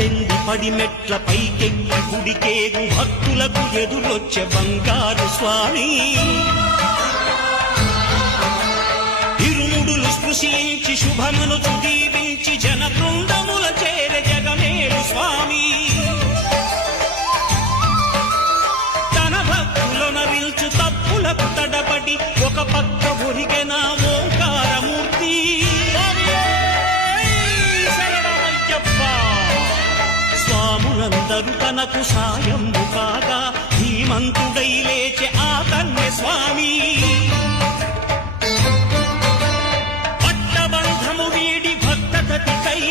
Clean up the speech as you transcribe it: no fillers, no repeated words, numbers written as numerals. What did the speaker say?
పద్దెంది పడిమెట్ల పైకెక్కి గుడికేగు భక్తులకు ఎదురొచ్చే బంగారు స్వామి ఇరుముడులు స్పృశించి శుభమును దీవించి జన బృందముల చేరే జగమేలు స్వామి తన భక్తులనరిల్చు తప్పులకు తడబడి ఒక పక్క ఒరిగెన ఓంకారమూర్తి స్వాములందరూ తనకు సాయము కాగా ధీమంతుడై లేచే ఆ కన్య స్వామి పట్టబంధము వీడి భక్తతతికై